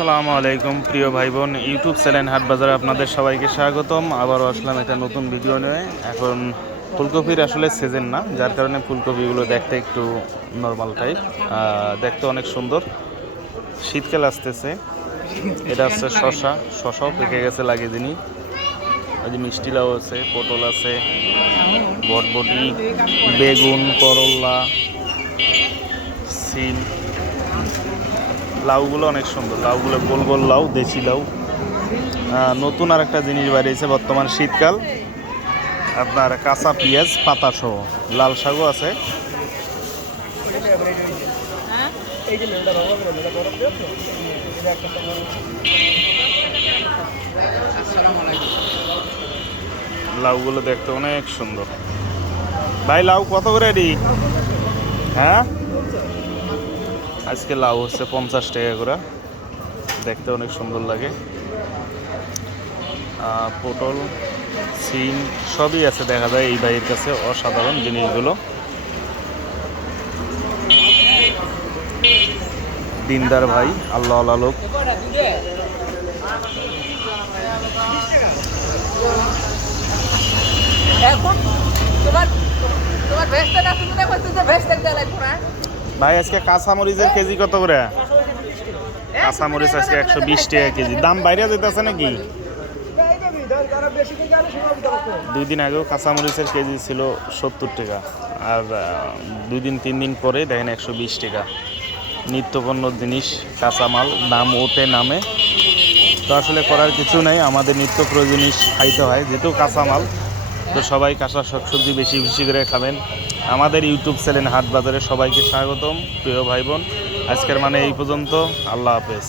আসসালামু আলাইকুম প্রিয় ভাই বোন, ইউটিউব চ্যানেল হাট বাজারে আপনাদের সবাইকে স্বাগতম। আবারও আসলাম একটা নতুন ভিডিও নিয়ে। এখন ফুলকপির আসলে সিজন না, যার কারণে ফুলকপিগুলো দেখতে একটু নর্মাল টাইপ, দেখতে অনেক সুন্দর। শীতকাল আসতেছে। এটা হচ্ছে শশাও পেকে গেছে লাগিয়ে দিনই। ওই যে মিষ্টি লাউ আছে, পটল আছে, বটবটি, বেগুন, করল্লা, সিম। লাউগুলো অনেক সুন্দর, লাউগুলো গোল গোল লাউ, দেশি লাউ। নতুন আর একটা জিনিস বেরিয়েছে বর্তমান শীতকাল, আপনার কাঁচা পেঁয়াজ পাতা সহ লাল শাকও আছে। লাউগুলো দেখতে অনেক সুন্দর। ভাই লাউ কত করে রেডি? হ্যাঁ, আজকে লাউ হচ্ছে 50 টাকা করে, দেখতে অনেক সুন্দর লাগে। পটল, সিম সবই আছে, দেখা যায় এই ভাইয়ের কাছে অসাধারণ জিনিসগুলো। দিনদার ভাই, আল্লাহ আল্লাহ লোক। ভাই আজকে কাঁচামরিচের কেজি কত করে? কাঁচামরিচ আজকে 120 টাকা কেজি। দাম বাইরে যেতেছে নাকি? 2 দিন আগেও কাঁচামরিচের কেজি ছিল 70 টাকা, আর 2 দিন 3 দিন পরে দেখেন 120 টাকা। নিত্যপণ্য জিনিস, কাঁচামাল দাম ওঠে নামে, তো আসলে করার কিছু নেই, আমাদের নিত্য প্রয়োজনীয় খাইতে হয় যেহেতু কাঁচামাল। তো সবাই কাঁচা শাকসবজি বেশি বেশি করে খাবেন। আমাদের ইউটিউব চ্যানেল হাট বাজারে সবাইকে স্বাগতম প্রিয় ভাই বোন। আজকের এই পর্যন্ত। আল্লাহ হাফেজ।